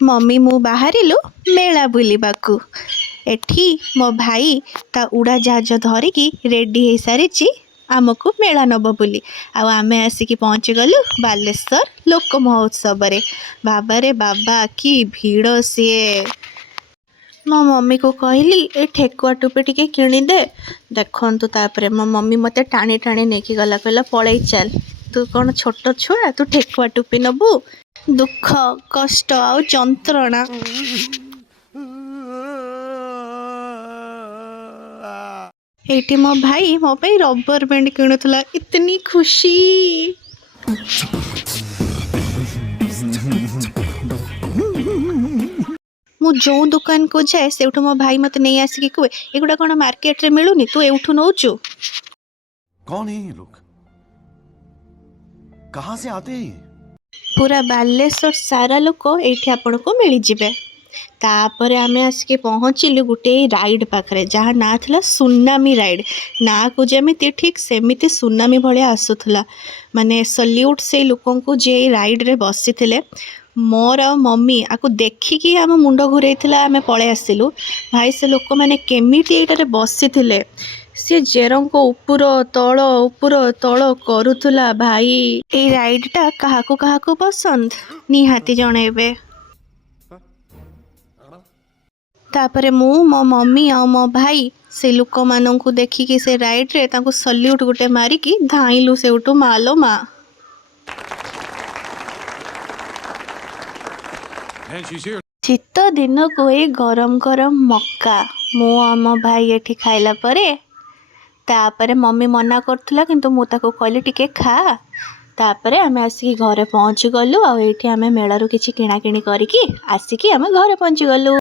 Mummy मु बाहरिलु मेला बुलिबाकू। एठी मो भाई ता उड़ाजाहाज धरिकी रेडी हो सारी आमको मेला नब बोली। आमे आसिकी पहुँची गलु बालेश्वर लोक महोत्सव रे। बाबा रे बाबा कि भीड़ सीए। मो मम्मी को कहली ए ठेकुआ टुपी टिके किणीदे देखु। तापर मो मम्मी मते टाणी टाणी नेकी गला, कहला पलई चल, तू कौन छोट छुआ तू ठेकुआ टुपी नबू। दुख कष्ट आ जंत्रणा एठी मो भाई मो पे रबर बैंड किणुतला। इतनी खुशी। मु जो दुकान को जाए से मो भाई मत नहीं आसिकी कहे एगुड़ा कौन मार्केट रे मिलूनी, तू एठू नौचु। कौन है ये लोग, कहाँ से आते हैं? पूरा बालेश्वर सारा लोक एठी आपण को मिली जिबे। तापर आमे आसिके पहुँचिलु गोटे राइड पाखरे जहाँ ना थला सुनामी राइड। ना को जमीती ठीक सेमिति सुनामी भलिया आसुथला। माने सल्यूट से लोकों को जे राइड रे बसी थिले। मोर आ मम्मी आकु देखिकी आम मुंड घुरैथिला, आमे पळे आसिलु। भाई से लोक माने केमिति एटारे बसी थिले, सी जेरंग को ऊपर तଳ करुथुला। भाई ए राइड टा काहाकु पसंद निहाती जणेबे। तापरे मु मो मम्मी आ मो भाई से लोक माननकु देखिकी से राइड रे तांको सल्यूट गुटे मारिकी धाइलु सेउटु मालो मा। शीत दिन को ए गरम गरम मक्का मु आ मो भाई एठी खाइला परे। तापरे मम्मी मना करथुला किंतु मु ताको कहली टिके खा। तापरे आमे आसिकी घरे पहुँची गलु। आ एठी आमे मेलारू किछि किणा किणी करिकी आसिकी आमे घरे पहुँची गलु।